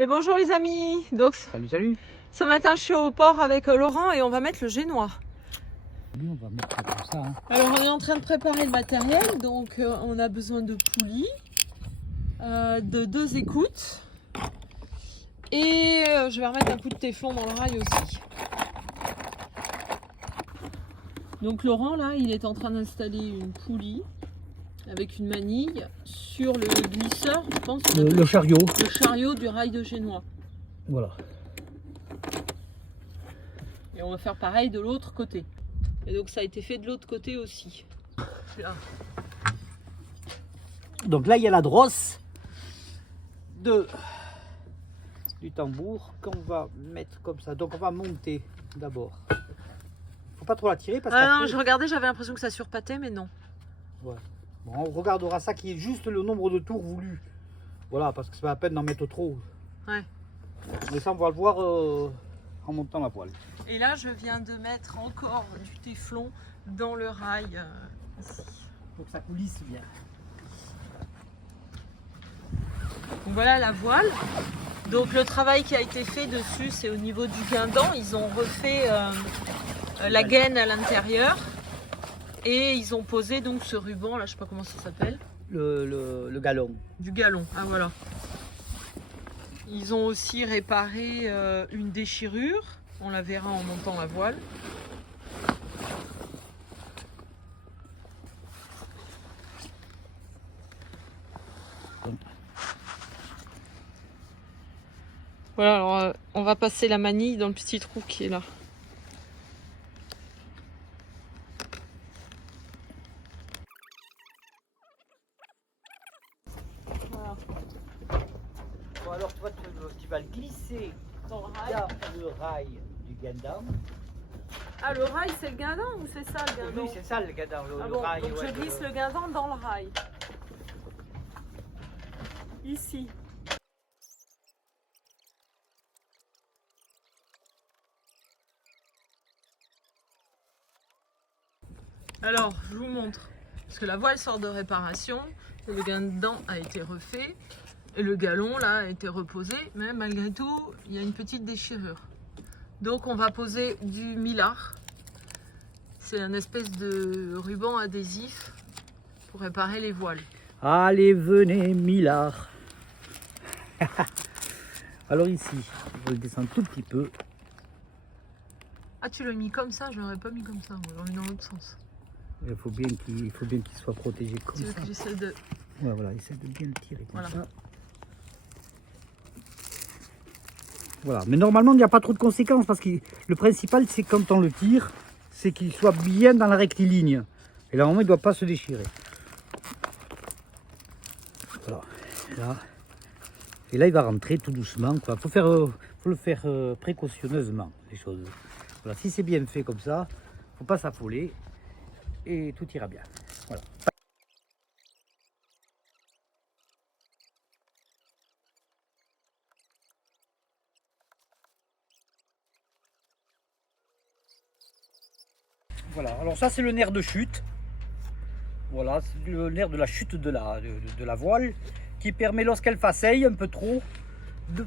Et bonjour les amis. Donc Salut. ce matin je suis au port avec Laurent et on va mettre le génois. Lui, on va mettre ça comme ça. Hein. Alors on est en train de préparer le matériel, donc on a besoin de poulies, de 2 écoutes et je vais remettre un coup de téflon dans le rail aussi. Donc Laurent là il est en train d'installer une poulie avec une manille sur le glisseur, je pense. Le chariot. Le chariot du rail de génois. Voilà. Et on va faire pareil de l'autre côté. Et donc ça a été fait de l'autre côté aussi. Là. Donc là, il y a la drosse du tambour qu'on va mettre comme ça. Donc on va monter d'abord. Faut pas trop la tirer parce que. Ah non, je regardais, j'avais l'impression que ça surpâtait, mais non. Ouais. Bon, on regardera ça qui est juste le nombre de tours voulu. Voilà, parce que c'est pas la peine d'en mettre trop. Ouais. Mais ça, on va le voir en montant la voile. Et là, je viens de mettre encore du téflon dans le rail. Ici. Faut que ça coulisse bien. Donc voilà la voile. Donc le travail qui a été fait dessus, c'est au niveau du guindant. Ils ont refait la gaine à l'intérieur. Et ils ont posé donc ce ruban, là je sais pas comment ça s'appelle. Le galon. Du galon, ah voilà. Ils ont aussi réparé une déchirure. On la verra en montant la voile. Voilà, alors on va passer la manille dans le petit trou qui est là. Voilà. Bon, alors toi, tu vas le glisser Dans le rail. dans le rail du guindon. Ah, le rail c'est le guindon ou c'est ça le guindon? Oui, c'est ça le guindon, Ah le bon, rail. donc je glisse le guindon dans le rail. Ici. Alors, je vous montre. Parce que la voile sort de réparation, le guindon a été refait, et le galon là a été reposé, mais malgré tout, il y a une petite déchirure. Donc on va poser du mylar. C'est un espèce de ruban adhésif pour réparer les voiles. Allez, venez, Millard. Alors ici, je le descends tout petit peu. Ah, tu l'as mis comme ça? Je l'aurais pas mis comme ça, moi j'en mis dans l'autre sens. Il faut bien qu'il soit protégé comme Tu veux ça. que j'essaie de... Ouais, voilà, essaie de bien le tirer comme Voilà. ça. Voilà, mais normalement il n'y a pas trop de conséquences parce que le principal c'est quand on le tire, c'est qu'il soit bien dans la rectiligne. Et là, normalement, il ne doit pas se déchirer. Voilà, là. Et là, il va rentrer tout doucement. Il faut le faire précautionneusement, les choses. Voilà, si c'est bien fait comme ça, il ne faut pas s'affoler et tout ira bien. Voilà. Voilà, alors ça c'est le nerf de chute. Voilà, c'est le nerf de la chute de la voile qui permet lorsqu'elle faceille un peu trop,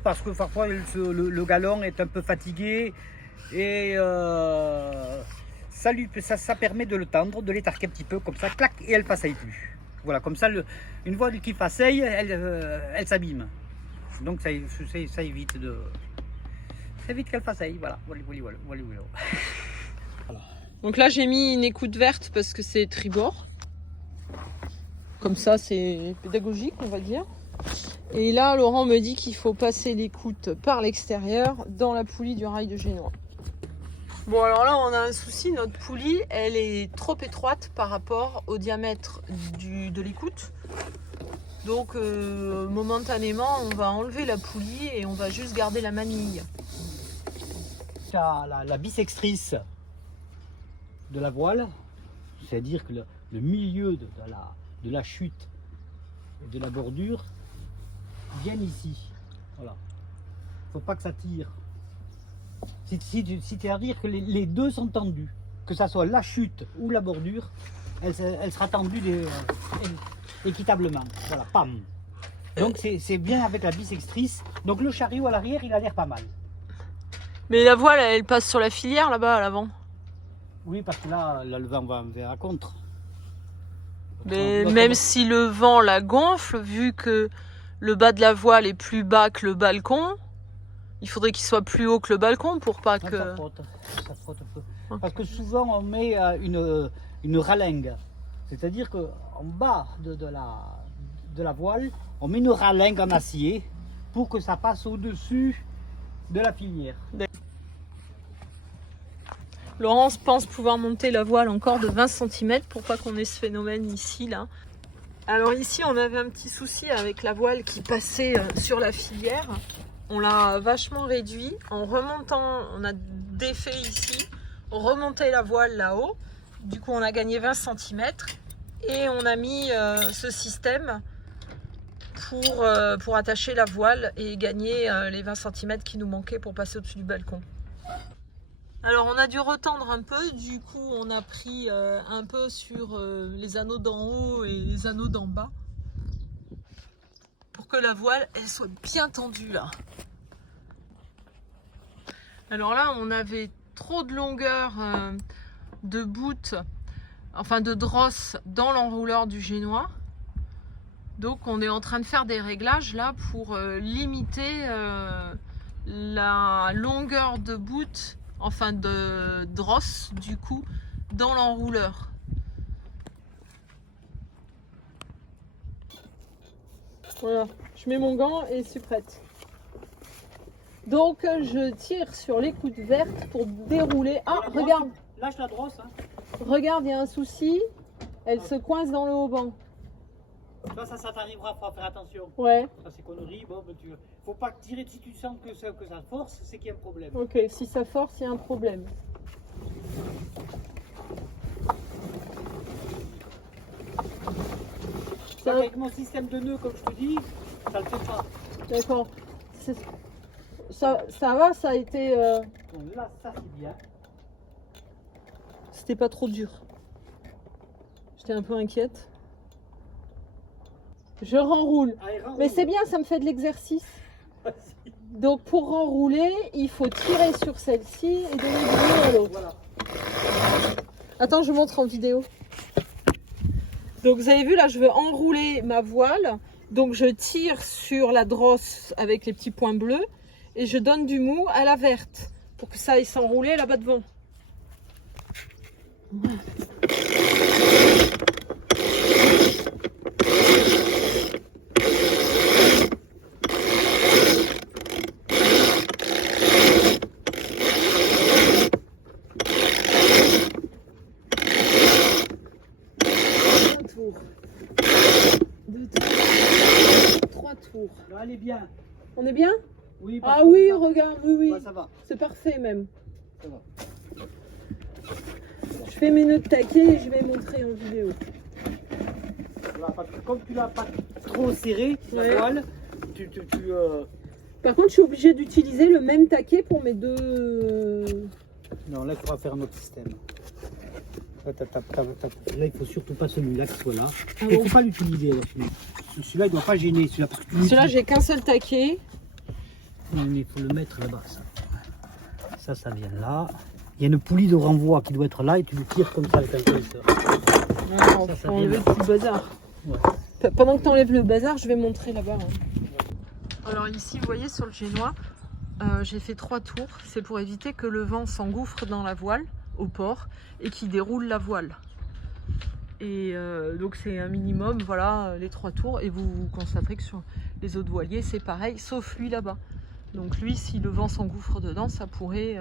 parce que parfois le galon est un peu fatigué et ça permet de le tendre, de l'étarquer un petit peu comme ça, clac, et elle faceille plus. Voilà, comme ça, une voile qui faceille, elle s'abîme. Donc ça évite qu'elle faceille. Voilà, voilà. Donc là j'ai mis une écoute verte parce que c'est tribord. Comme ça c'est pédagogique on va dire. Et là Laurent me dit qu'il faut passer l'écoute par l'extérieur dans la poulie du rail de génois. Bon alors là on a un souci, notre poulie elle est trop étroite par rapport au diamètre de l'écoute. Donc momentanément on va enlever la poulie et on va juste garder la manille. La bissextrice de la voile, c'est-à-dire que le milieu de la chute et de la bordure viennent ici. Voilà. Faut pas que ça tire. C'est-à-dire que les deux sont tendus, que ça soit la chute ou la bordure, elle sera tendue équitablement. Voilà, pam. Donc c'est bien avec la bissextrice. Donc le chariot à l'arrière, il a l'air pas mal. Mais la voile, elle passe sur la filière là-bas à l'avant. Oui, parce que là le vent va vers la contre. Mais même si le vent la gonfle, vu que le bas de la voile est plus bas que le balcon, il faudrait qu'il soit plus haut que le balcon pour pas que... Ça frotte un peu. Parce que souvent on met une ralingue. C'est-à-dire qu'en bas de la voile, on met une ralingue en acier pour que ça passe au-dessus de la filière. Laurence pense pouvoir monter la voile encore de 20 cm pour pas qu'on ait ce phénomène ici, là. Alors ici, on avait un petit souci avec la voile qui passait sur la filière. On l'a vachement réduit. En remontant, on a défait ici, remonté la voile là-haut. Du coup, on a gagné 20 cm. Et on a mis ce système pour attacher la voile et gagner les 20 cm qui nous manquaient pour passer au-dessus du balcon. Alors on a dû retendre un peu, du coup on a pris un peu sur les anneaux d'en haut et les anneaux d'en bas pour que la voile elle soit bien tendue là. Alors là on avait trop de longueur de bout, enfin de drosse dans l'enrouleur du génois. Donc on est en train de faire des réglages là pour limiter la longueur de bout, enfin de drosse du coup, dans l'enrouleur. Voilà, je mets mon gant et je suis prête. Donc je tire sur l'écoute verte pour dérouler. Ah, regarde! Lâche la drosse. Hein. Regarde, il y a un souci. Elle se coince dans le haut-banc. Ça t'arrivera, faut faire attention. Ouais. Ça c'est connerie, bon, ben, faut pas tirer si tu sens que ça force, c'est qu'il y a un problème. Ok, si ça force, il y a un problème. Avec mon système de nœuds, comme je te dis, ça le fait pas. D'accord. Ça va, ça a été... Donc là, ça c'est bien. C'était pas trop dur. J'étais un peu inquiète. Je renroule. Allez, renroule. Mais c'est bien, ça me fait de l'exercice. Donc pour renrouler, il faut tirer sur celle-ci et donner du nœud à l'autre. Voilà. Attends, je vous montre en vidéo. Donc vous avez vu, là je veux enrouler ma voile. Donc je tire sur la drosse avec les petits points bleus et je donne du mou à la verte pour que ça aille s'enrouler là-bas devant. Là, elle est bien. On est bien? Oui. Ah oui, regarde, oui. Ouais, ça va. C'est parfait même. Ça va. Je fais mes nœuds de taquet et je vais montrer en vidéo. Comme tu l'as pas trop serré, la voile, Par contre, je suis obligée d'utiliser le même taquet pour mes deux... Non, là, tu vas faire un autre système. Là, il faut surtout pas celui-là qui soit là. Il ne faut pas l'utiliser. Celui-là, il ne doit pas gêner. Celui-là, j'ai qu'un seul taquet. Mais il faut le mettre là-bas. Ça vient là. Il y a une poulie de renvoi qui doit être là et tu le tires comme ça avec un collisseur. On faut enlever tout le bazar. Ouais. Pendant que tu enlèves le bazar, je vais montrer là-bas. Alors ici, vous voyez, sur le génois, j'ai fait 3 tours. C'est pour éviter que le vent s'engouffre dans la voile au port et qu'il déroule la voile. Et donc c'est un minimum, voilà, les 3 tours. Et vous constaterez que sur les autres voiliers, c'est pareil, sauf lui là-bas. Donc lui, si le vent s'engouffre dedans, ça pourrait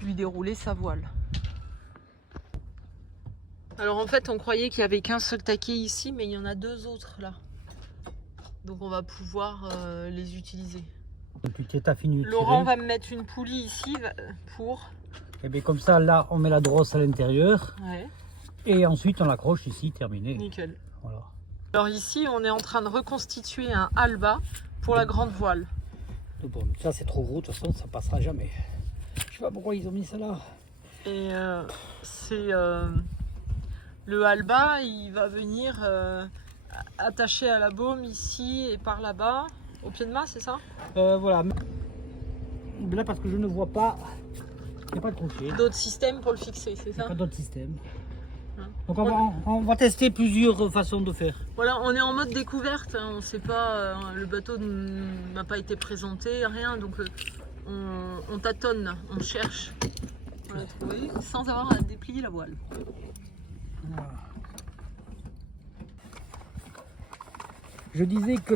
lui dérouler sa voile. Alors en fait, on croyait qu'il n'y avait qu'un seul taquet ici, mais il y en a 2 autres là. Donc on va pouvoir les utiliser. Laurent va me mettre une poulie ici pour... Et bien comme ça, là, on met la drosse à l'intérieur. Ouais. Et ensuite, on l'accroche ici, terminé. Nickel. Voilà. Alors ici, on est en train de reconstituer un halba pour la grande voile. Bon, ça, c'est trop gros, de toute façon, ça passera jamais. Je sais pas pourquoi ils ont mis ça là. Et c'est... le halba, il va venir attaché à la baume ici et par là-bas, au pied de mât, c'est ça? Voilà. Là, parce que je ne vois pas, il n'y a pas de crochet. D'autres systèmes pour le fixer, c'est Il n'y a ça? pas d'autre système. Hein. Donc on va tester plusieurs façons de faire. Voilà, on est en mode découverte, hein, on sait pas, le bateau n'a pas été présenté, rien, donc on tâtonne, on cherche pour la trouver sans avoir à déplier la voile. Voilà. Je disais que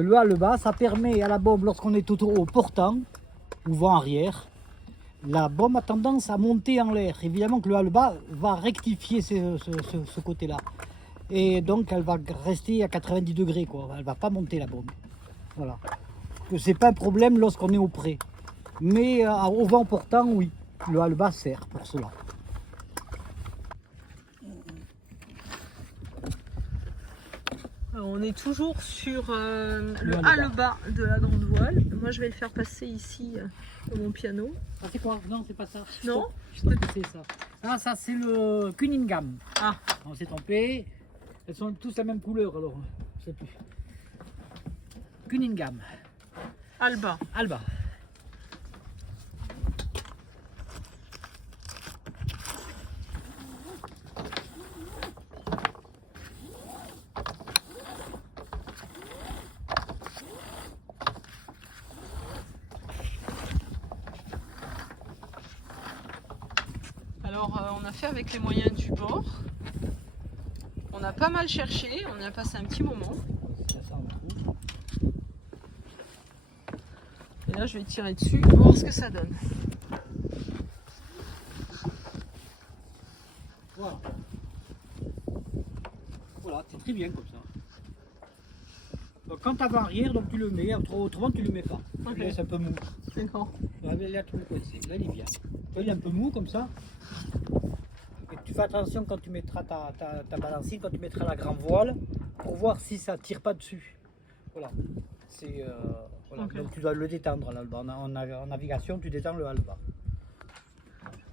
le halle-bas, ça permet à la baume, lorsqu'on est au portant, ou vent arrière, la baume a tendance à monter en l'air. Évidemment que le halle-bas va rectifier ce côté-là. Et donc elle va rester à 90 degrés, quoi. Elle ne va pas monter la baume. Voilà. Que c'est pas un problème lorsqu'on est au près. Mais au vent portant, oui, le halle-bas sert pour cela. Alors, on est toujours sur le halle-bas de la grande voile. Moi je vais le faire passer ici dans mon piano. Ah, c'est quoi? Non, c'est pas ça. Non? Je sais pas ce que c'est ça. Ah, ça c'est le Cunningham. Ah, On s'est trompé. Elles sont tous la même couleur alors. Je sais plus. Cunningham. Alba. Alba. Alors on a fait avec les moyens du bord. On a pas mal cherché, on y a passé un petit moment. Et là je vais tirer dessus, voir ce que ça donne. Voilà. Voilà, c'est très bien comme ça. Donc, quand tu vas arrière, donc tu le mets, autrement tu le mets pas. Ok. Tu le laisses un peu mou. D'accord. Là, tu le coinces. Là, il est bien. Là, il est un peu mou comme ça. Et tu fais attention quand tu mettras ta balancine, quand tu mettras la grande voile, pour voir si ça tire pas dessus. Voilà. C'est voilà. Ok. Donc tu dois le détendre là, en navigation, tu détends le halle-bas.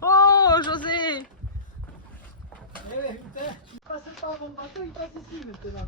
Oh José! Eh ouais, putain, tu passes pas mon bateau, il passe ici maintenant.